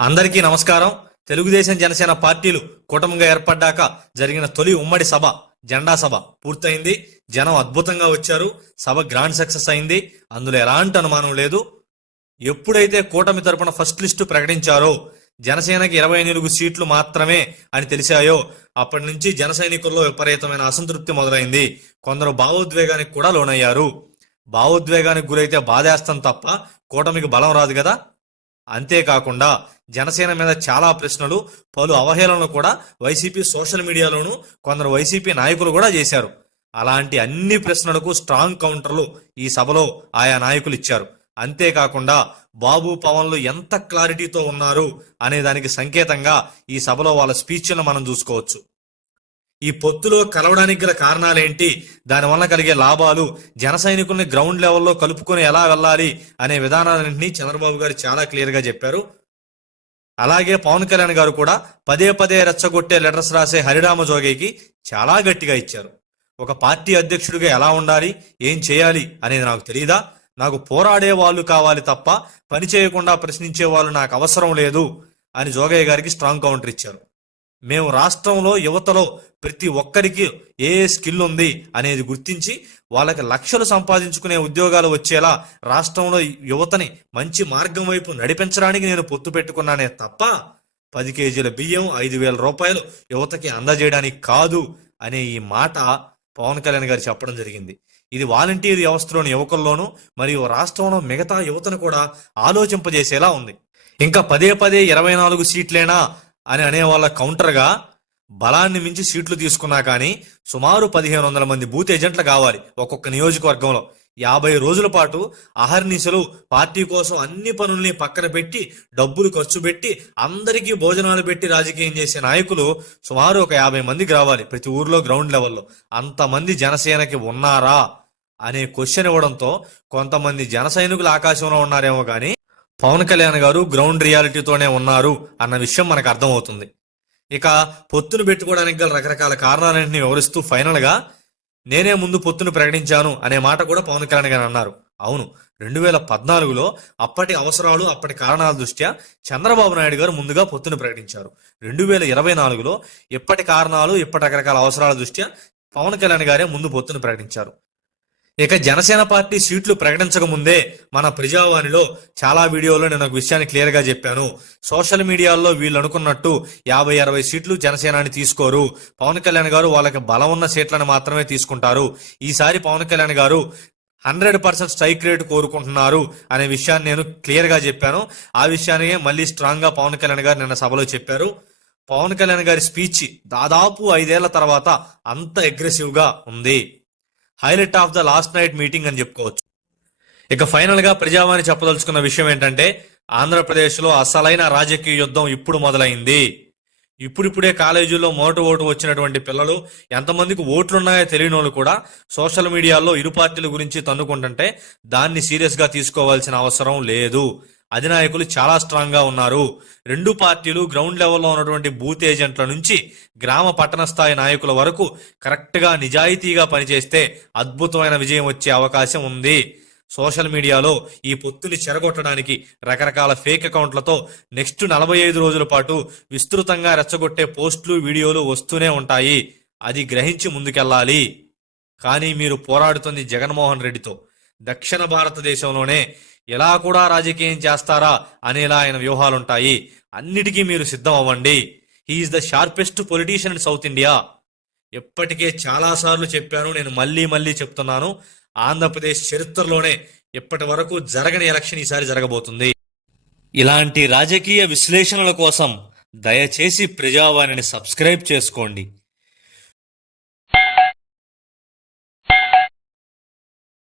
అందరికీ నమస్కారం. తెలుగుదేశం జనసేన పార్టీలు కూటమిగా ఏర్పడ్డాక జరిగిన తొలి ఉమ్మడి సభ జెండా సభ పూర్తయింది. జనం అద్భుతంగా వచ్చారు. సభ గ్రాండ్ సక్సెస్ అయింది. అందులో ఎలాంటి అనుమానం లేదు. ఎప్పుడైతే కూటమి తరపున ఫస్ట్ లిస్టు ప్రకటించారో జనసేనకి ఇరవై నాలుగు సీట్లు మాత్రమే అని తెలిసాయో అప్పటి నుంచి జన సైనికుల్లో విపరీతమైన అసంతృప్తి మొదలైంది. కొందరు భావోద్వేగానికి కూడా లోనయ్యారు. భావోద్వేగానికి గురైతే బాధేస్తాం తప్ప కూటమికి బలం రాదు కదా. అంతేకాకుండా జనసేన మీద చాలా ప్రశ్నలు పలు అవహేళనలు కూడా వైసీపీ సోషల్ మీడియాలోనూ కొందరు వైసీపీ నాయకులు కూడా చేశారు. అలాంటి అన్ని ప్రశ్నలకు స్ట్రాంగ్ కౌంటర్లు ఈ సభలో ఆయా నాయకులు ఇచ్చారు. అంతేకాకుండా బాబు పవన్లు ఎంత క్లారిటీతో ఉన్నారు అనే దానికి సంకేతంగా ఈ సభలో వాళ్ళ స్పీచ్లను మనం చూసుకోవచ్చు. ఈ పొత్తులో కలవడానికి గల కారణాలేంటి? దానివల్ల కలిగే లాభాలు జన సైనికుల్ని గ్రౌండ్ లెవెల్లో కలుపుకొని ఎలా వెళ్ళాలి అనే విధానాలన్నింటినీ చంద్రబాబు గారు చాలా క్లియర్గా చెప్పారు. అలాగే పవన్ కళ్యాణ్ గారు కూడా పదే పదే రెచ్చగొట్టే లెటర్స్ రాసే హరిరామ జోగికి చాలా గట్టిగా ఇచ్చారు. ఒక పార్టీ అధ్యక్షుడిగా ఎలా ఉండాలి ఏం చేయాలి అనేది నాకు తెలియదా నాకు పోరాడే వాళ్ళు కావాలి తప్ప పని చేయకుండా ప్రశ్నించే వాళ్ళు నాకు అవసరం లేదు అని జోగయ్య గారికి స్ట్రాంగ్ కౌంటర్ ఇచ్చారు. మేము రాష్ట్రంలో యువతలో ప్రతి ఒక్కరికి ఏ ఏ స్కిల్ ఉంది అనేది గుర్తించి వాళ్ళకి లక్షలు సంపాదించుకునే ఉద్యోగాలు వచ్చేలా రాష్ట్రంలో యువతని మంచి మార్గం వైపు నడిపించడానికి నేను పొత్తు పెట్టుకున్నానే తప్ప పది కేజీల బియ్యం ఐదు వేల రూపాయలు యువతకి అందజేయడానికి కాదు అనే ఈ మాట పవన్ కళ్యాణ్ గారు చెప్పడం జరిగింది. ఇది వాలంటీర్ వ్యవస్థలోని యువకుల్లోనూ మరియు రాష్ట్రంలో మిగతా యువతను కూడా ఆలోచింపజేసేలా ఉంది. ఇంకా పదే పదే ఇరవై నాలుగు సీట్లేనా అని అనే వాళ్ళ కౌంటర్గా బలాన్ని మించి సీట్లు తీసుకున్నా కానీ సుమారు పదిహేను వందల మంది బూత్ ఏజెంట్లు కావాలి ఒక్కొక్క నియోజకవర్గంలో. యాభై రోజుల పాటు అహర్నిశలు పార్టీ కోసం అన్ని పనుల్ని పక్కన పెట్టి డబ్బులు ఖర్చు పెట్టి అందరికీ భోజనాలు పెట్టి రాజకీయం చేసే నాయకులు సుమారు ఒక యాభై మందికి రావాలి ప్రతి ఊర్లో గ్రౌండ్ లెవెల్లో. అంతమంది జనసేనకి ఉన్నారా? అనే క్వశ్చన్ ఇవ్వడంతో కొంతమంది జన సైనికులు ఆకాశంలో ఉన్నారేమో కానీ పవన్ కళ్యాణ్ గారు గ్రౌండ్ రియాలిటీతోనే ఉన్నారు అన్న విషయం మనకు అర్థమవుతుంది. ఇక పొత్తును పెట్టుకోవడానికి గల రకరకాల కారణాలన్నింటినీ వివరిస్తూ ఫైనల్గా నేనే ముందు పొత్తును ప్రకటించాను అనే మాట కూడా పవన్ కళ్యాణ్ గారు అన్నారు. అవును రెండు వేల పద్నాలుగులో అప్పటి అవసరాలు అప్పటి కారణాల దృష్ట్యా చంద్రబాబు నాయుడు గారు ముందుగా పొత్తును ప్రకటించారు. రెండు వేల ఇరవై నాలుగులో ఇప్పటి కారణాలు ఇప్పటి రకరకాల అవసరాల దృష్ట్యా పవన్ కళ్యాణ్ గారే ముందు పొత్తును ప్రకటించారు. ఇక జనసేన పార్టీ సీట్లు ప్రకటించక ముందే మన ప్రజావాణిలో చాలా వీడియోలో నేను ఒక విషయాన్ని క్లియర్గా చెప్పాను. సోషల్ మీడియాలో వీళ్ళు అనుకున్నట్టు యాభై అరవై సీట్లు జనసేనాని తీసుకోరు. పవన్ కళ్యాణ్ గారు వాళ్ళకి బలం ఉన్న సీట్లను మాత్రమే తీసుకుంటారు. ఈసారి పవన్ కళ్యాణ్ గారు హండ్రెడ్ పర్సెంట్ స్ట్రైక్ రేట్ కోరుకుంటున్నారు అనే విషయాన్ని నేను క్లియర్గా చెప్పాను. ఆ విషయాన్ని మళ్ళీ స్ట్రాంగ్గా పవన్ కళ్యాణ్ గారు నిన్న సభలో చెప్పారు. పవన్ కళ్యాణ్ గారి స్పీచ్ దాదాపు ఐదేళ్ళ తర్వాత అంత అగ్రెసివ్గా ఉంది. Highlight of the last night meeting అని చెప్పుకోవచ్చు. ఇక ఫైనల్గా ప్రజావాణి చెప్పదలుచుకున్న విషయం ఏంటంటే ఆంధ్రప్రదేశ్లో అసలైన రాజకీయ యుద్ధం ఇప్పుడు మొదలైంది. ఇప్పుడిప్పుడే కాలేజీల్లో మొదటి ఓటు వచ్చినటువంటి పిల్లలు ఎంతమందికి ఓట్లున్నాయో తెలియని వాళ్ళు కూడా సోషల్ మీడియాలో ఇరు పార్టీల గురించి తన్నుకుంటుంటే దాన్ని సీరియస్గా తీసుకోవాల్సిన అవసరం లేదు. అధినాయకులు చాలా స్ట్రాంగ్గా ఉన్నారు. రెండు పార్టీలు గ్రౌండ్ లెవెల్లో ఉన్నటువంటి బూత్ ఏజెంట్ల నుంచి గ్రామ పట్టణ స్థాయి నాయకుల వరకు కరెక్ట్గా నిజాయితీగా పనిచేస్తే అద్భుతమైన విజయం వచ్చే అవకాశం ఉంది. సోషల్ మీడియాలో ఈ పొత్తుని చెరగొట్టడానికి రకరకాల ఫేక్ అకౌంట్లతో నెక్స్ట్ నలభై ఐదు రోజుల పాటు విస్తృతంగా రెచ్చగొట్టే పోస్టులు వీడియోలు వస్తూనే ఉంటాయి. అది గ్రహించి ముందుకెళ్ళాలి. కానీ మీరు పోరాడుతుంది జగన్మోహన్ రెడ్డితో. దక్షిణ భారతదేశంలోనే ఎలా కూడా రాజకీయం చేస్తారా అనేలా ఆయన వ్యూహాలుంటాయి. అన్నిటికీ మీరు సిద్ధం అవ్వండి he is the sharpest politician in South India ఎప్పటికే చాలాసార్లు చెప్పాను నేను మళ్ళీ మళ్ళీ చెప్తున్నాను. ఆంధ్రప్రదేశ్ చరిత్రలోనే ఇప్పటి వరకు జరగని ఎలక్షన్ ఈసారి జరగబోతుంది. ఇలాంటి రాజకీయ విశ్లేషణల కోసం దయచేసి ప్రజావాణిని సబ్స్క్రైబ్ చేసుకోండి.